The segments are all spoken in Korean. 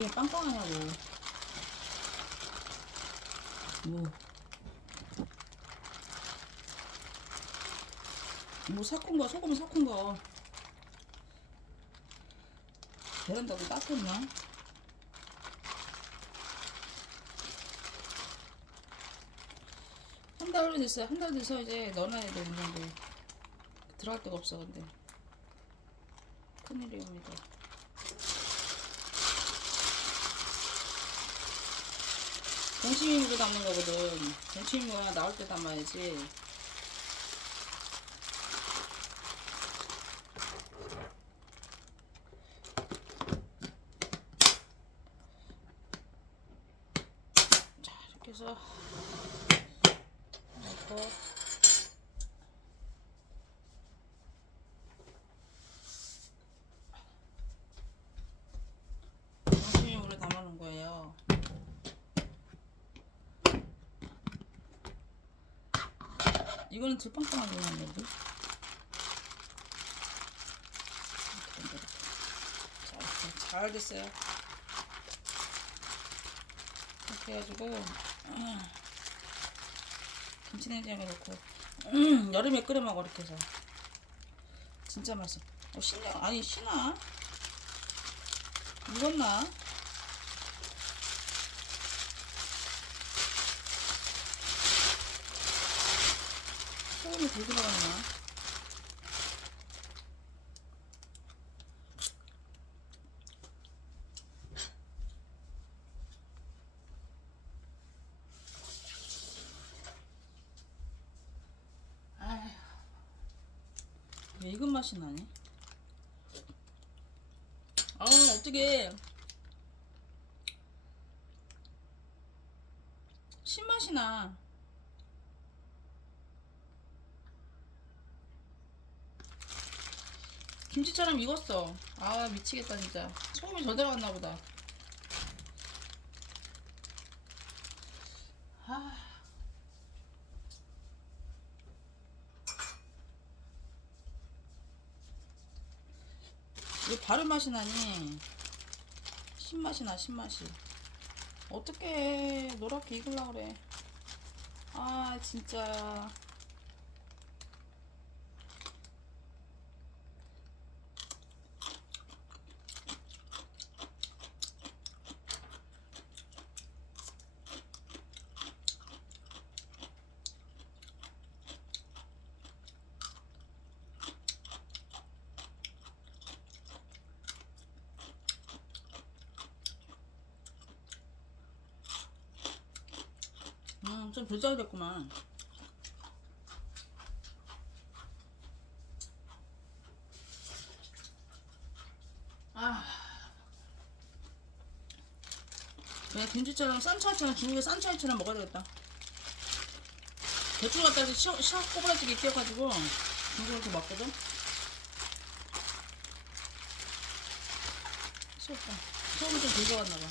이게 빵빵하냐고. 뭐. 뭐 삭힌 거, 소금 삭힌 거. 베란다도 닦았나? 한 달 됐어요. 한 달 돼서 이제 넣어놔야 되는데 들어갈 데가 없어 근데 큰일이옵니다. 동치미로 담는 거거든. 동치미가 나올 때 담아야지. 자, 이렇게 해서 넣고 동치미물에 담아놓은 거예요. 이거는 이렇게. 자, 이렇게 잘 됐어요. 이렇게 해가지고 음, 김치냉장고에 넣고 음, 여름에 끓여 먹어 이렇게 해서 진짜 맛있어. 어, 신나 아니 신나 익었나? 덜 들어갔나? 왜 익은 맛이 나니? 아, 어떻게 신맛이 나. 김치처럼 익었어. 아 미치겠다 진짜. 소금이 더 들어갔나 보다. 아. 왜 바른 맛이 나니? 신맛이 나 신맛이. 어떻게 노랗게 익으려 그래? 아 진짜. 음, 좀 불잘 됐구만. 아. 그냥 김치처럼 쌈차이처럼 중국의 쌈차이처럼 먹어야 되겠다. 대충 갖다 시원, 시원 꼬부라지게 익혀가지고 중국 이렇게 먹거든. 시원다. 소금이 좀 들어갔나봐.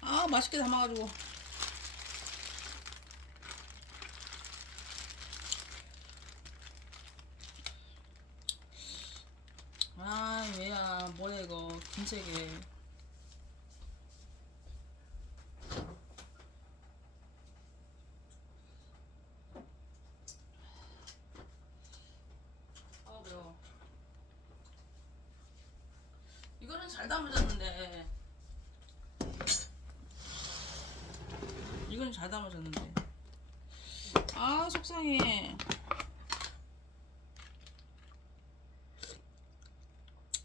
아, 맛있게 담아가지고. 아 왜야 뭐야 김세계 아 매워. 이거는 잘 담아졌는데. 이건 잘 담아졌는데. 아 속상해.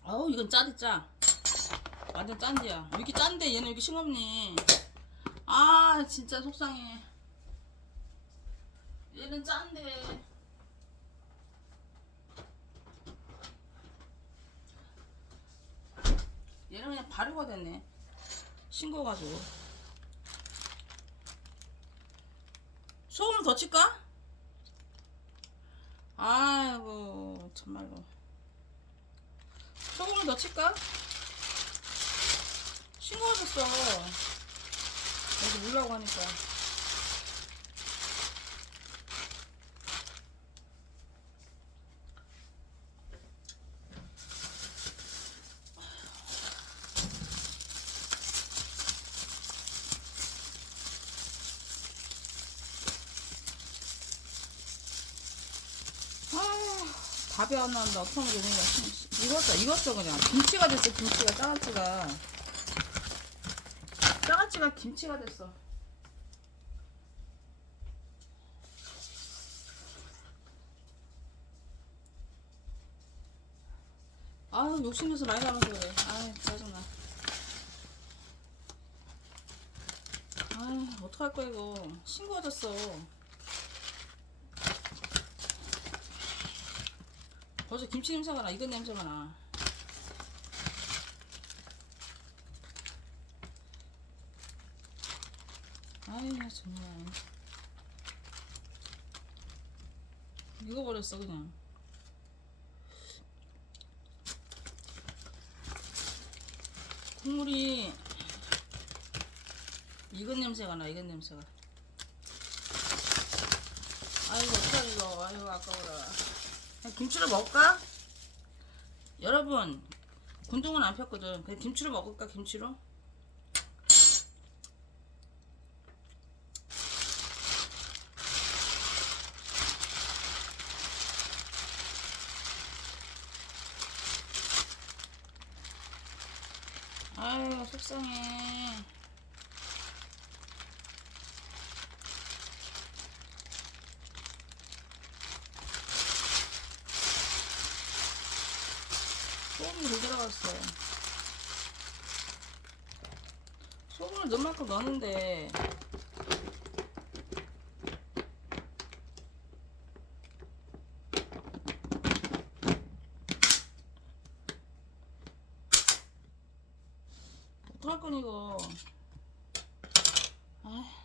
아우 이건 짜디 짜 완전 짠디야. 왜 이렇게 짠데? 얘는 왜 이렇게 싱겁니? 아 진짜 속상해. 얘는 짠데. 얘는 그냥 발효가 됐네. 싱거워가지고. 소금을 더 칠까? 아이고 정말로. 소금을 더 칠까? 싱거워졌어. 여기 물라고 하니까. 아, 밥이 안 나는데 어떻게 되는 거야? 익었어, 익었어, 그냥. 김치가 됐어, 김치가, 짜라치가. 짜가지가 김치가 됐어. 아유 욕심내서 많이 담아서 그래. 아유 짜증나. 아유 어떡할 거야 이거. 싱거워졌어. 벌써 김치 냄새가 나. 이건 냄새가 나. 아유 정말. 이거 버렸어 그냥. 국물이 익은 냄새가 나. 익은 냄새가. 아이고 어떡하지 이거. 아이고 아까워라. 김치를 먹을까? 여러분 군동은 안 폈거든 그냥 김치를 먹을까 김치로? 아유 속상해 소금이 더 들어갔어. 소금을 넣을 만큼 넣었는데 어떡할 건 이거. 아휴.